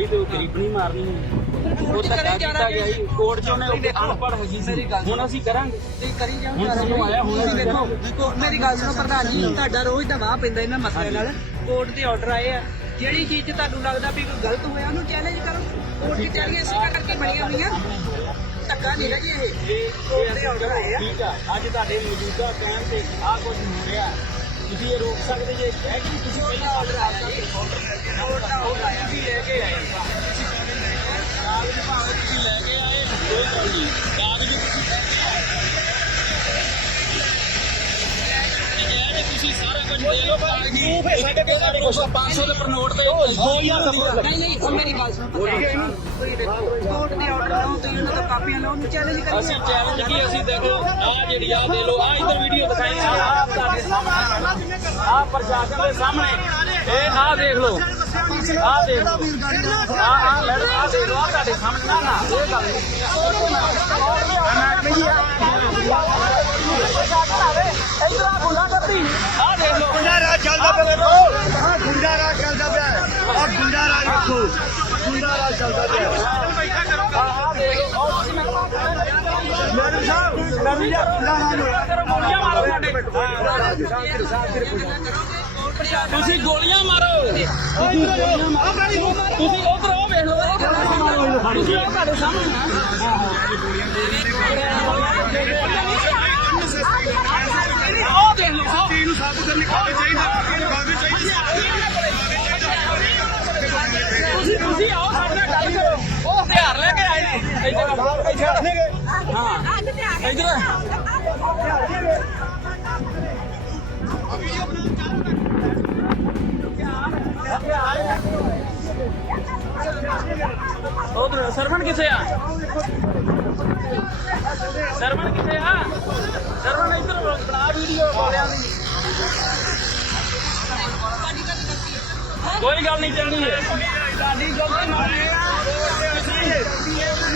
ਸੀ ਤੇ ਉਹ ਗਰੀਬਣੀ ਮਾਰਨੀ ਸੀ ਉਹ ਧੱਕਾ ਕੀਤਾ ਗਿਆ ਸੀ ਕੋਰਟ 'ਚ ਉਹਨੇ ਅਨਪੜ੍ਹ ਹੈਗੀ ਸੀ। ਹੁਣ ਅਸੀਂ ਕਰਾਂਗੇ। ਤੁਸੀਂ ਕਰੀ ਜਾਓ ਹੁਣ ਸਾਨੂੰ ਆਇਆ ਹੁਣ ਦੇਖੋ ਦੇਖੋ ਮੇਰੀ ਗੱਲ ਸੁਣੋ ਪ੍ਰਧਾਨ ਜੀ ਤੁਹਾਡਾ ਰੋਜ਼ ਦਾ ਵਾਹ ਪੈਂਦਾ ਇਹਨਾਂ ਮਸਲਿਆਂ ਨਾਲ। ਕੋਰਟ ਦੇ ਆਰਡਰ ਆਏ ਆ। ਜਿਹੜੀ ਚੀਜ਼ ਤੁਹਾਨੂੰ ਲੱਗਦਾ ਵੀ ਕੋਈ ਗਲਤ ਹੋਇਆ ਉਹਨੂੰ ਚੈਲੰਜ ਕਰੋ। ਕੋਰਟ ਦੀ ਤਿਆਰੀਆਂ ਇਸੇ ਕਰਕੇ ਬਣੀਆਂ ਹੋਈਆਂ। ਧੱਕਾ ਨਹੀਂ ਜੀ ਇਹ। ਇਹ ਕੋਰਟ ਦੇ ਆਰਡਰ ਆਏ ਆ। ਠੀਕ ਆ। ਅੱਜ ਤੁਹਾਡੇ ਮੌਜੂਦਾ ਟਾਈਮ ਤੇ ਆਹ ਕੁਝ ਹੋ ਰਿਹਾ। ਤੁਸੀਂ ਇਹ ਰੋਕ ਸਕਦੇ ਜੇ? ਹੈ ਕਿ ਤੁਸੀਂ ਪਹਿਲਾਂ ਆਰਡਰ ਆ ਸਕਦੇ ਕੋਰਟ ਦਾ ਆਰਡਰ ਆਇਆ ਤੁਸੀਂ ਲੈ ਕੇ ਆਏ। ਕਾਗਜ਼ ਭਾਵੇਂ ਤੁਸੀਂ ਲੈ ਕੇ ਆਏ ਕੋਈ ਗੱਲ ਨਹੀਂ। ਕਾਗਜ਼ ਤੁਸੀਂ ਲੈ ਕੇ ਆਏ। ਇਹ ਹੈ ਕਿ ਤੁਸੀਂ ਸਾਰਾ ਕੁਝ ਦੇ ਲਓ ਪ੍ਰੂਫ ਹੈ ਸਾਡੇ ਕੋਲ ਸਾਡੇ ਕੋਲ 500 ਦੇ ਪਰ ਨੋਟ ਤੇ ਨਹੀਂ ਨਹੀਂ ਉਹ ਮੇਰੀ ਗੱਲ ਸੁਣੋ। ਤੁਸੀਂ ਦੇਖੋ ਕੋਰਟ ਦੇ ਆਰਡਰ ਆਉਂ ਤੁਸੀਂ ਉਹਨਾਂ ਤੋਂ ਕਾਪੀਆਂ ਲਓ ਉਹਨੂੰ ਚੈਲੰਜ ਕਰੋ ਅਸੀਂ ਚੈਲੰਜ ਕੀ ਅਸੀਂ ਦੇਖੋ ਆ ਜਿਹੜੀ ਆ ਦੇ ਲੋ ਆ ਇਧਰ ਵੀਡੀਓ ਦਿਖਾਈ। ਆ ਆਹ ਤੁਹਾਡੇ ਸਾਹਮਣੇ ਆ ਪ੍ਰਸ਼ਾਸਨ ਦੇ ਸਾਹਮਣੇ। ਇਹ ਆ ਦੇਖ ਲੋ ਆ ਦੇਖ ਲੋ ਆ ਆ ਲੈ ਆ ਦੇਖ ਲੋ ਆ ਤੁਹਾਡੇ ਸਾਹਮਣੇ। ਨਾ ਨਾ ਇਹ ਗੱਲ ਇਧਰ ਆ ਗੁੰਡਾ ਕਰਦੀ ਆ ਦੇਖ ਲੋ ਗੁੰਡਾ ਰਾਜ ਚੱਲਦਾ ਪਿਆ ਵੇਖੋ ਹਾਂ ਗੁੰਡਾ ਰਾਜ ਚੱਲਦਾ ਪਿਆ। ਆ ਗੁੰਡਾ ਰਾਜ ਵੇਖੋ ਗੁੰਡਾ ਰਾਜ ਚੱਲਦਾ ਪਿਆ। ਆ ਮੈਡਮ ਸਾਹਿਬ ਨਵੀਂ ਦਾ ਗੁੰਡਾ ਰਾਜ ਗੋਲੀਆਂ ਮਾਰੋ ਸਾਡੇ। ਤੁਸੀਂ ਗੋਲੀਆਂ ਮਾਰੋ। ਤੁਸੀਂ ਉਧਰ ਉਹ ਵੇਖ ਲਓ। ਤੁਸੀਂ ਉਹ ਤੁਹਾਡੇ ਸਾਹਮਣੇ। ਉਹ ਦੇਖ ਲਓ ਉਹ ਇਹਨੂੰ ਸਾਬਤ ਕਰਨੀ ਕਾਗਜ਼ ਚਾਹੀਦਾ ਕਾਗਜ਼ ਤੁਸੀਂ ਤੁਸੀਂ ਆਓ, ਸਾਡੇ ਨਾਲ ਗੱਲ ਕਰੋ। ਉਹ ਹਥਿਆਰ ਲੈ ਕੇ ਆਏ ਨੇ। ਇੱਧਰ ਇੱਧਰ ਹਾਂ। ਇੱਧਰ ਉਧਰ ਸਰਵਣ ਕਿੱਥੇ ਆ? ਸਰਵਣ ਕਿੱਥੇ ਆ? ਸਰਵਣ ਇੱਧਰ ਬਣਾ ਵੀਡੀਓ ਬੋਲਿਆ ਦੀ ਕੋਈ ਗੱਲ ਨਹੀਂ ਚੰਗੀ ਹੈ। ਸਾਡੀ ਗਲਤੀ ਨਹੀਂ ਹੈ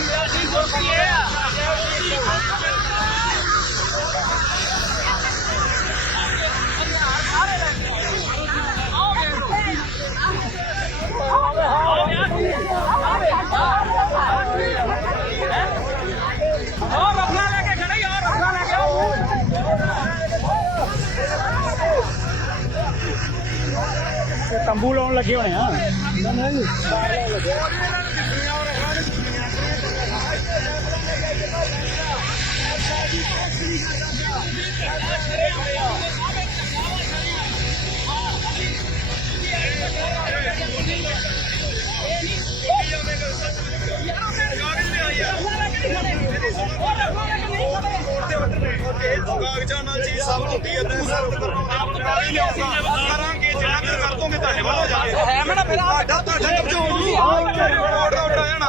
ਸਾਡੀ ਗਲਤੀ ਹੈ। ਤੰਬੂ ਲਾਉਣ ਲੱਗੇ ਹੋਣੇ ਆ। ਕਾਗਜ਼ਾਂ ਨਾਲ ਚੀਜ਼ ਸਾਬਤ ਹੁੰਦੀ ਹੈ ਤੇ ਸਾਬਤ ਕਰਾਂਗੇ ਜਨਾਗਰ ਕਰ ਦੋਗੇ ਤੁਹਾਡੇ ਵੱਲ ਹੋ ਜਾਗੇ ਹੈ ਮੈਂ ਨਾ ਫਿਰ ਆ ਤੁਹਾਡਾ ਤੁਹਾਡਾ ਕਬਜ਼ਾ ਹੋਊਗੀ ਕੋਰਟ ਦਾ ਆਰਡਰ ਆਇਆ ਨਾ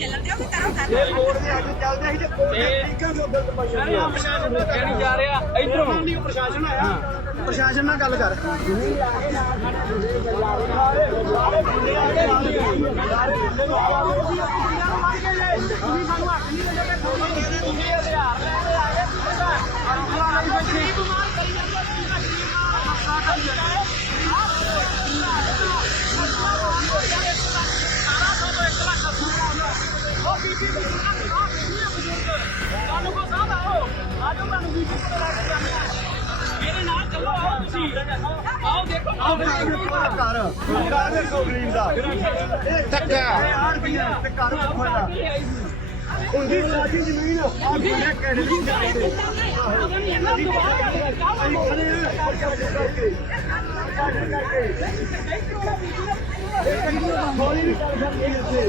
ਚੱਲਣ ਦਿਓ ਕਰੋ ਕਰ ਇਹ ਦੇ ਆਰਡਰ ਚੱਲਦੇ ਸੀ ਤੇ ਕੋਰਟ ਦੇ ਤਰੀਕਾਂ ਤੋਂ ਗਲਤ ਪਾਈ ਜਾਂਦੀ ਹੈ ਪ੍ਰਸ਼ਾਸਨ ਕਹਿਣੀ ਜਾ ਰਿਹਾ ਇਧਰੋਂ ਨਹੀਂ ਪ੍ਰਸ਼ਾਸਨ ਆਇਆ ਪ੍ਰਸ਼ਾਸਨ ਨਾਲ ਗੱਲ ਕਰ ਕਾਨੂੰਨ ਉਹਦੀ ਸਾਡੀ ਜ਼ਮੀਨ ਆ ਗੁੰਡੇ ਕਿਹੜੇ ਨਹੀਂ ਜਾਂਦੇ ਵੀ ਕਰ ਸਕਦੀ ਇੱਥੇ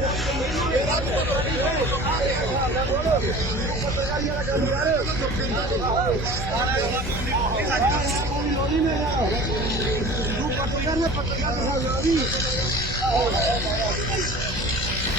पत्रकार